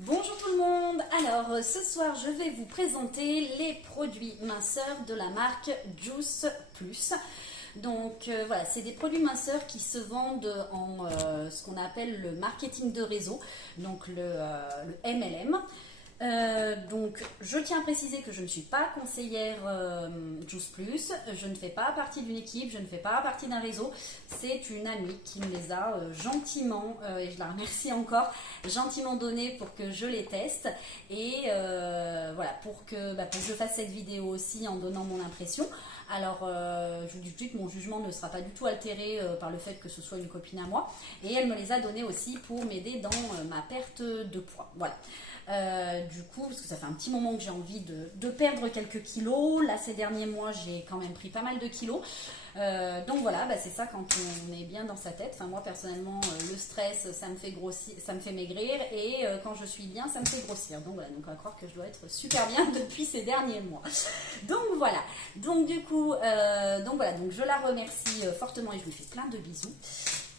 Bonjour tout le monde. Alors ce soir je vais vous présenter les produits minceurs de la marque Juice Plus. Donc voilà, c'est des produits minceurs qui se vendent en ce qu'on appelle le marketing de réseau, donc le MLM. Donc je tiens à préciser que je ne suis pas conseillère Juice Plus, je ne fais pas partie d'une équipe, je ne fais pas partie d'un réseau. C'est une amie qui me les a gentiment, et je la remercie encore, gentiment donnés pour que je les teste. Et voilà, pour que je fasse cette vidéo aussi en donnant mon impression. Alors je vous dis tout de suite, mon jugement ne sera pas du tout altéré par le fait que ce soit une copine à moi. Et elle me les a donnés aussi pour m'aider dans ma perte de poids. Voilà. Du coup, parce que ça fait un petit moment que j'ai envie de perdre quelques kilos. Là, ces derniers mois, j'ai quand même pris pas mal de kilos. Donc voilà, c'est ça quand on est bien dans sa tête. Enfin, moi, personnellement, le stress, ça me fait grossir, ça me fait maigrir. Et quand je suis bien, ça me fait grossir. Donc voilà, donc on va croire que je dois être super bien depuis ces derniers mois. Donc voilà. Donc du coup, donc je la remercie fortement et je lui fais plein de bisous.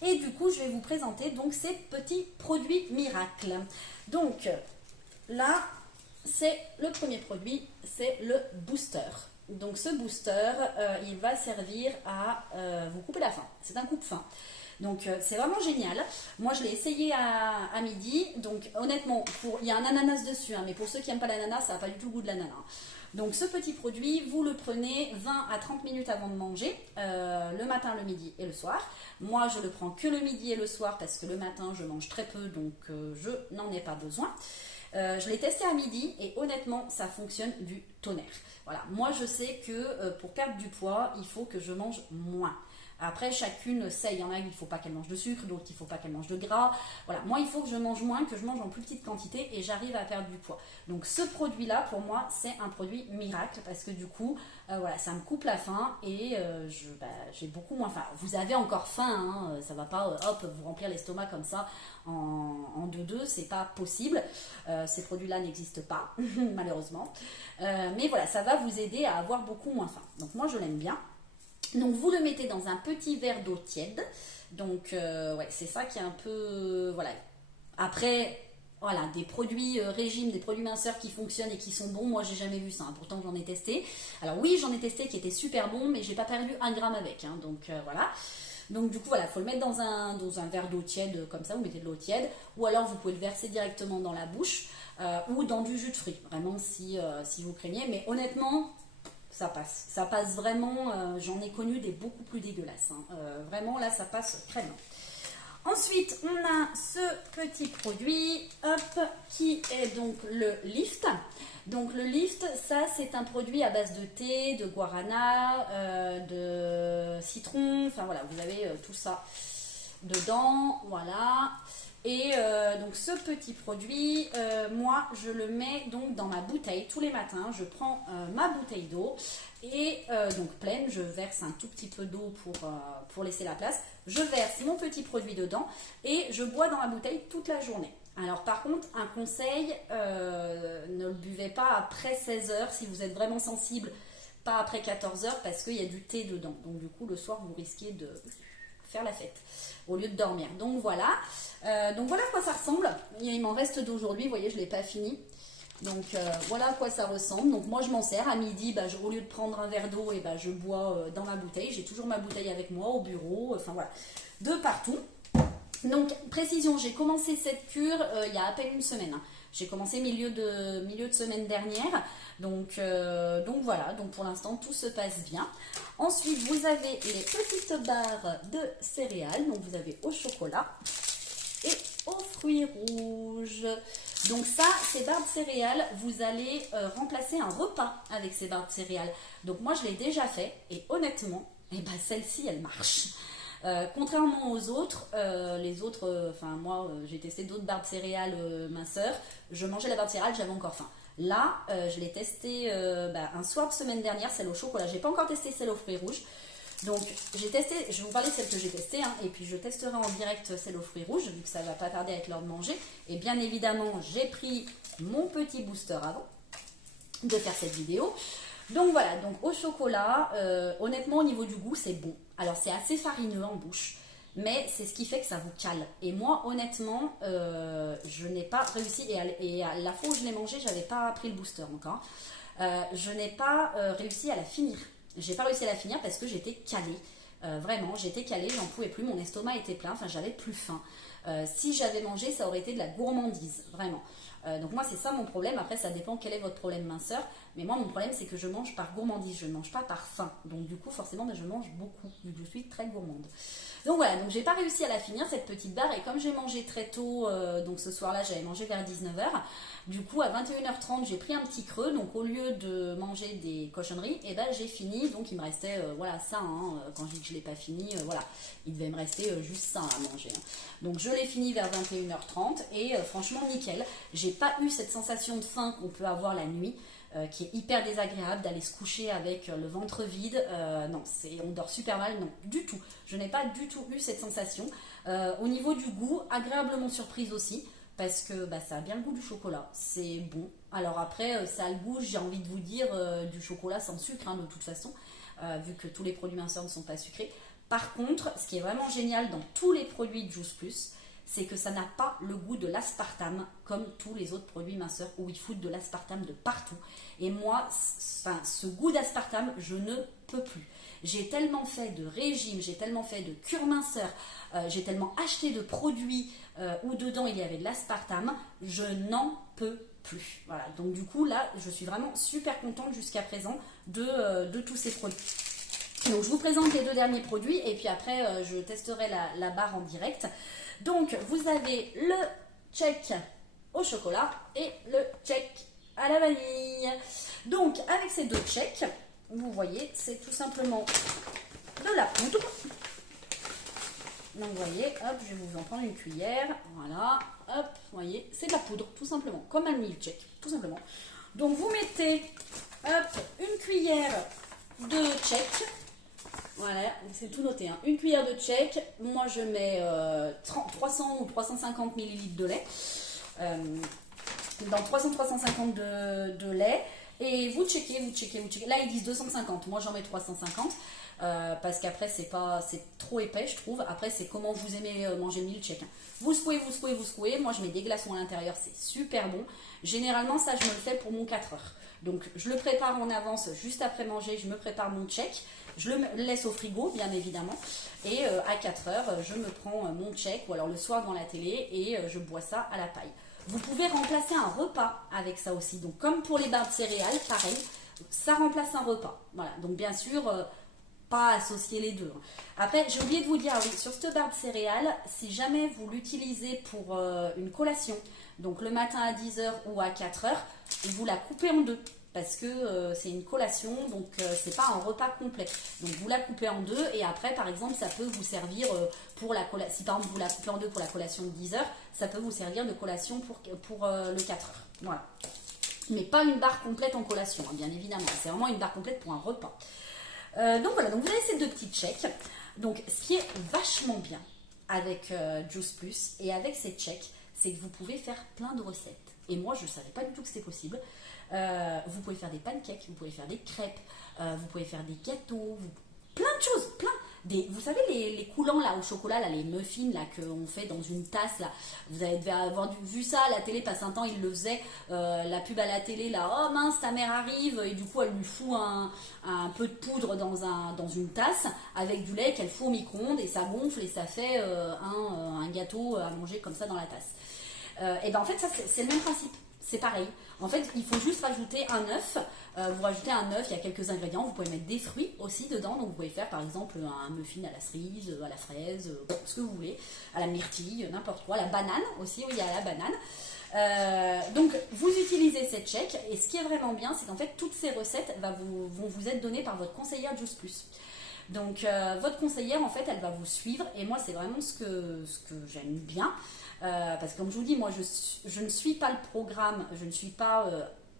Et du coup, je vais vous présenter donc ces petits produits miracles. Donc là, c'est le premier produit, c'est le booster. Donc ce booster, il va servir à vous couper la faim. C'est un coupe-faim. Donc c'est vraiment génial. Moi je l'ai essayé à midi. Donc honnêtement, il y a un ananas dessus, mais pour ceux qui n'aiment pas l'ananas, ça n'a pas du tout le goût de l'ananas. Donc ce petit produit, vous le prenez 20 à 30 minutes avant de manger, le matin, le midi et le soir. Moi je le prends que le midi et le soir parce que le matin je mange très peu, donc je n'en ai pas besoin. Je l'ai testé à midi et honnêtement ça fonctionne du tonnerre. Voilà, moi je sais que pour perdre du poids, il faut que je mange moins. Après, chacune sait, il y en a, il ne faut pas qu'elle mange de sucre, d'autres, il ne faut pas qu'elle mange de gras. Voilà, moi, il faut que je mange moins, que je mange en plus petite quantité et j'arrive à perdre du poids. Donc, ce produit-là, pour moi, c'est un produit miracle parce que du coup, voilà, ça me coupe la faim et j'ai beaucoup moins faim. Vous avez encore faim, ça ne va pas, hop, vous remplir l'estomac comme ça en deux-deux, c'est pas possible. Ces produits-là n'existent pas, malheureusement. Mais voilà, ça va vous aider à avoir beaucoup moins faim. Donc, moi, je l'aime bien. Donc vous le mettez dans un petit verre d'eau tiède. Donc ouais, c'est ça qui est un peu voilà. Après voilà, des produits régime, des produits minceurs qui fonctionnent et qui sont bons, moi j'ai jamais vu ça, pourtant j'en ai testé. Alors oui, j'en ai testé qui étaient super bons, mais j'ai pas perdu un gramme avec, donc voilà. Donc du coup voilà, il faut le mettre dans un verre d'eau tiède comme ça, vous mettez de l'eau tiède, ou alors vous pouvez le verser directement dans la bouche, ou dans du jus de fruits, vraiment si vous craignez, mais honnêtement ça passe vraiment, j'en ai connu des beaucoup plus dégueulasses, vraiment là ça passe très bien. Ensuite on a ce petit produit qui est donc le Lift. Donc le Lift, ça c'est un produit à base de thé, de guarana, de citron, enfin voilà, vous avez tout ça dedans, voilà. Et donc ce petit produit, moi je le mets donc dans ma bouteille tous les matins. Je prends ma bouteille d'eau et donc pleine, je verse un tout petit peu d'eau pour laisser la place. Je verse mon petit produit dedans et je bois dans ma bouteille toute la journée. Alors par contre, un conseil, ne le buvez pas après 16 heures si vous êtes vraiment sensible, pas après 14 heures parce qu'il y a du thé dedans. Donc du coup le soir vous risquez de faire la fête au lieu de dormir. Donc voilà à quoi ça ressemble. Il m'en reste d'aujourd'hui, vous voyez, je ne l'ai pas fini. Donc voilà à quoi ça ressemble. Donc moi je m'en sers à midi, au lieu de prendre un verre d'eau, et je bois dans ma bouteille. J'ai toujours ma bouteille avec moi au bureau, enfin voilà, de partout. Donc précision, j'ai commencé cette cure il y a à peine une semaine. J'ai commencé milieu de semaine dernière. Donc voilà, donc pour l'instant tout se passe bien. Ensuite vous avez les petites barres de céréales. Donc vous avez au chocolat et aux fruits rouges. Donc ça, ces barres de céréales, vous allez remplacer un repas avec ces barres de céréales. Donc moi je l'ai déjà fait et honnêtement, celle-ci elle marche. Contrairement aux autres, les autres, moi j'ai testé d'autres barres de céréales minceurs, je mangeais la barre de céréales, j'avais encore faim. Là, je l'ai testé un soir de semaine dernière, celle au chocolat, j'ai pas encore testé celle aux fruits rouges. Donc j'ai testé, je vais vous parler de celle que j'ai testée, et puis je testerai en direct celle aux fruits rouges, vu que ça va pas tarder à être l'heure de manger. Et bien évidemment, j'ai pris mon petit booster avant de faire cette vidéo. Donc voilà, donc au chocolat, honnêtement au niveau du goût c'est bon. Alors c'est assez farineux en bouche, mais c'est ce qui fait que ça vous cale. Et moi, honnêtement, je n'ai pas réussi, et à la fois où je l'ai mangé, j'avais pas pris le booster encore. Je n'ai pas réussi à la finir. J'ai pas réussi à la finir parce que j'étais calée. Vraiment, j'étais calée, j'en pouvais plus, mon estomac était plein, enfin j'avais plus faim. Si j'avais mangé, ça aurait été de la gourmandise, vraiment. Donc moi c'est ça mon problème, après ça dépend quel est votre problème minceur, mais moi mon problème c'est que je mange par gourmandise, je ne mange pas par faim, donc du coup forcément ben, je mange beaucoup, vu que je suis très gourmande. Donc voilà, donc j'ai pas réussi à la finir cette petite barre, et comme j'ai mangé très tôt, donc ce soir là j'avais mangé vers 19 h, du coup à 21 h 30 j'ai pris un petit creux, donc au lieu de manger des cochonneries, et ben j'ai fini, donc il me restait voilà ça, hein, quand je dis que je l'ai pas fini, voilà, il devait me rester juste ça à manger. Hein. Donc je l'ai fini vers 21 h 30 et franchement nickel, j'ai pas eu cette sensation de faim qu'on peut avoir la nuit, qui est hyper désagréable d'aller se coucher avec le ventre vide. Non, on dort super mal, non, du tout. Je n'ai pas du tout eu cette sensation. Au niveau du goût, agréablement surprise aussi, parce que bah, ça a bien le goût du chocolat, c'est bon. Alors après, ça a le goût, j'ai envie de vous dire, du chocolat sans sucre, hein, de toute façon, vu que tous les produits minceurs ne sont pas sucrés. Par contre, ce qui est vraiment génial dans tous les produits Juice Plus, c'est que ça n'a pas le goût de l'aspartame comme tous les autres produits minceurs où ils foutent de l'aspartame de partout. Et moi, ce goût d'aspartame, je ne peux plus. J'ai tellement fait de régimes, j'ai tellement fait de cure minceur, j'ai tellement acheté de produits où dedans il y avait de l'aspartame, je n'en peux plus. Voilà, donc du coup là, je suis vraiment super contente jusqu'à présent de tous ces produits. Donc je vous présente les deux derniers produits et puis après je testerai la barre en direct. Donc vous avez le check au chocolat et le check à la vanille. Donc avec ces deux checks, vous voyez, c'est tout simplement de la poudre. Donc vous voyez, hop, je vais vous en prendre une cuillère. Voilà, hop, vous voyez, c'est de la poudre, tout simplement, comme un milkshake, tout simplement. Donc vous mettez, hop, une cuillère de check. Voilà, c'est tout noté. Hein. Une cuillère de check. Moi, je mets 300 ou 350 ml de lait. Dans 300-350 de lait. Et vous checkez. Là, ils disent 250. Moi, j'en mets 350. Parce qu'après, c'est trop épais, je trouve. Après, c'est comment vous aimez manger le milkshake. Hein. Vous secouez. Moi, je mets des glaçons à l'intérieur. C'est super bon. Généralement, ça, je me le fais pour mon 4 heures. Donc, je le prépare en avance. Juste après manger, je me prépare mon check. Je le laisse au frigo, bien évidemment. Et à 4 heures, je me prends mon check, ou alors le soir devant la télé, et je bois ça à la paille. Vous pouvez remplacer un repas avec ça aussi. Donc, comme pour les barres de céréales, pareil, ça remplace un repas. Voilà. Donc, bien sûr, pas associer les deux. Après, j'ai oublié de vous dire, oui, sur cette barre de céréales, si jamais vous l'utilisez pour une collation, donc le matin à 10 h ou à 4 heures, vous la coupez en deux. Parce que c'est une collation, donc c'est pas un repas complet. Donc vous la coupez en deux et après par exemple ça peut vous servir pour la collation. Si par exemple vous la coupez en deux pour la collation de 10 h, ça peut vous servir de collation pour le 4 heures. Voilà. Mais pas une barre complète en collation, hein, bien évidemment. C'est vraiment une barre complète pour un repas. Donc voilà, donc vous avez ces deux petits checks. Donc ce qui est vachement bien avec Juice Plus et avec ces checks, c'est que vous pouvez faire plein de recettes. Et moi je ne savais pas du tout que c'était possible. Vous pouvez faire des pancakes, vous pouvez faire des crêpes, vous pouvez faire des gâteaux, plein de choses, plein. Vous savez les coulants là au chocolat, là, les muffins là qu'on fait dans une tasse là. Vous devez avoir vu ça à la télé, passe un temps, il le faisait, la pub à la télé là. Oh mince, ta mère arrive et du coup elle lui fout un peu de poudre dans une tasse avec du lait qu'elle fout au micro-ondes et ça gonfle et ça fait un gâteau à manger comme ça dans la tasse. Et ben en fait ça c'est le même principe. C'est pareil. En fait, il faut juste rajouter un œuf. Vous rajoutez un œuf, il y a quelques ingrédients. Vous pouvez mettre des fruits aussi dedans. Donc, vous pouvez faire par exemple un muffin à la cerise, à la fraise, ce que vous voulez, à la myrtille, n'importe quoi. La banane aussi, oui, il y a la banane. Donc, vous utilisez cette chèque. Et ce qui est vraiment bien, c'est qu'en fait, toutes ces recettes vont vous être données par votre conseillère Juice Plus. Donc, votre conseillère, en fait, elle va vous suivre. Et moi, c'est vraiment ce que j'aime bien. Parce que comme je vous dis, moi je ne suis pas le programme, je ne suis pas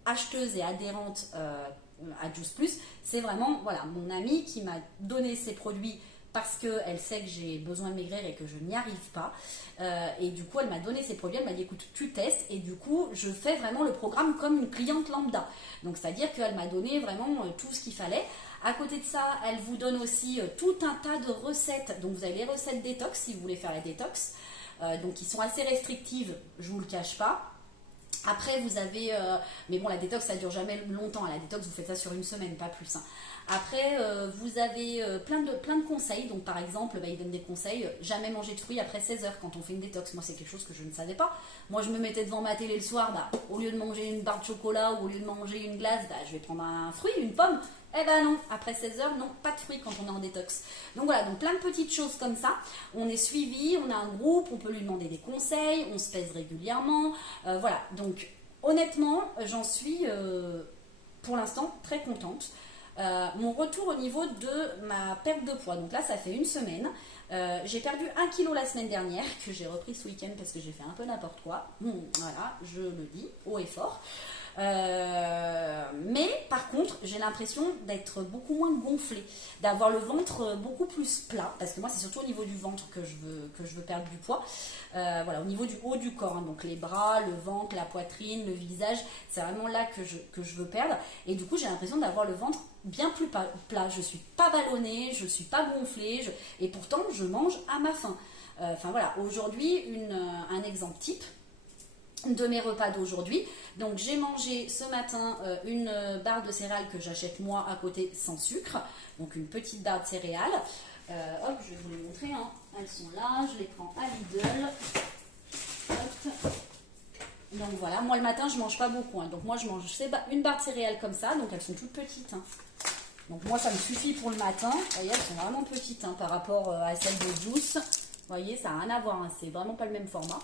acheteuse et adhérente à Juice Plus. C'est vraiment voilà, mon amie qui m'a donné ces produits parce qu'elle sait que j'ai besoin de maigrir et que je n'y arrive pas. Et du coup, elle m'a donné ces produits, elle m'a dit écoute, tu testes. Et du coup, je fais vraiment le programme comme une cliente lambda. Donc, c'est-à-dire qu'elle m'a donné vraiment tout ce qu'il fallait. À côté de ça, elle vous donne aussi tout un tas de recettes. Donc vous avez les recettes détox si vous voulez faire la détox. Donc qui sont assez restrictives, je vous le cache pas. Après vous avez, mais bon la détox ça dure jamais longtemps, la détox vous faites ça sur une semaine, pas plus. Hein. Après vous avez plein de conseils, donc par exemple ils donnent des conseils, jamais manger de fruits après 16 heures quand on fait une détox. Moi c'est quelque chose que je ne savais pas. Moi je me mettais devant ma télé le soir, au lieu de manger une barre de chocolat ou au lieu de manger une glace, je vais prendre un fruit, une pomme. Eh ben non, après 16 heures, non, pas de fruits quand on est en détox. Donc voilà, donc plein de petites choses comme ça. On est suivi, on a un groupe, on peut lui demander des conseils, on se pèse régulièrement. Voilà, donc honnêtement, j'en suis pour l'instant très contente. Mon retour au niveau de ma perte de poids, donc là ça fait une semaine. J'ai perdu 1 kg la semaine dernière, que j'ai repris ce week-end parce que j'ai fait un peu n'importe quoi. Voilà, je le dis haut et fort. Mais par contre, j'ai l'impression d'être beaucoup moins gonflée, d'avoir le ventre beaucoup plus plat, parce que moi c'est surtout au niveau du ventre que je veux perdre du poids. Voilà, au niveau du haut du corps, hein, donc les bras, le ventre, la poitrine, le visage, c'est vraiment là que je veux perdre. Et du coup, j'ai l'impression d'avoir le ventre bien plus plat. Je suis pas ballonnée, je suis pas gonflée, et pourtant je mange à ma faim. Enfin voilà, aujourd'hui, un exemple type de mes repas d'aujourd'hui. Donc j'ai mangé ce matin une barre de céréales que j'achète moi à côté sans sucre, donc une petite barre de céréales. Hop, je vais vous les montrer, hein. Elles sont là, je les prends à Lidl. Hop. Donc voilà, moi le matin je mange pas beaucoup, hein. Donc moi je mange une barre de céréales comme ça, donc elles sont toutes petites, hein. Donc moi ça me suffit pour le matin. Vous voyez, elles sont vraiment petites, hein, par rapport à celles de Juice. Vous voyez, ça n'a rien à voir, hein, c'est vraiment pas le même format.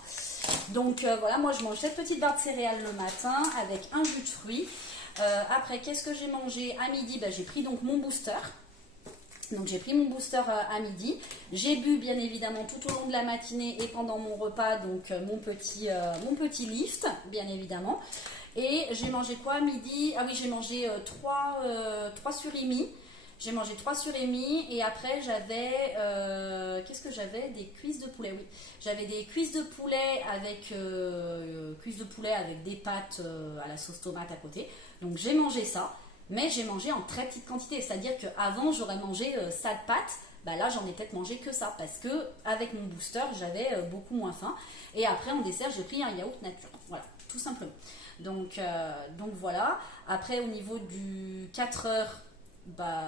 Donc voilà, moi je mange cette petite barre de céréales le matin avec un jus de fruits. Après, qu'est-ce que j'ai mangé à midi? J'ai pris donc mon booster. Donc j'ai pris mon booster à midi. J'ai bu bien évidemment tout au long de la matinée et pendant mon repas, donc mon petit lift, bien évidemment. Et j'ai mangé quoi à midi? Ah oui, j'ai mangé 3 surimi. J'ai mangé 3 surimi et après j'avais, qu'est-ce que j'avais? Des cuisses de poulet, oui. J'avais des cuisses de poulet avec des pâtes à la sauce tomate à côté. Donc j'ai mangé ça, mais j'ai mangé en très petite quantité. C'est-à-dire qu'avant j'aurais mangé ça de pâtes. Là j'en ai peut-être mangé que ça parce que avec mon booster j'avais beaucoup moins faim. Et après en dessert j'ai pris un yaourt nature. Voilà, tout simplement. Donc voilà. Après au niveau du 4 heures,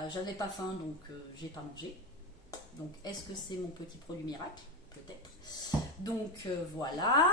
j'avais pas faim donc j'ai pas mangé. Donc est-ce que c'est mon petit produit miracle? Peut-être. Donc voilà.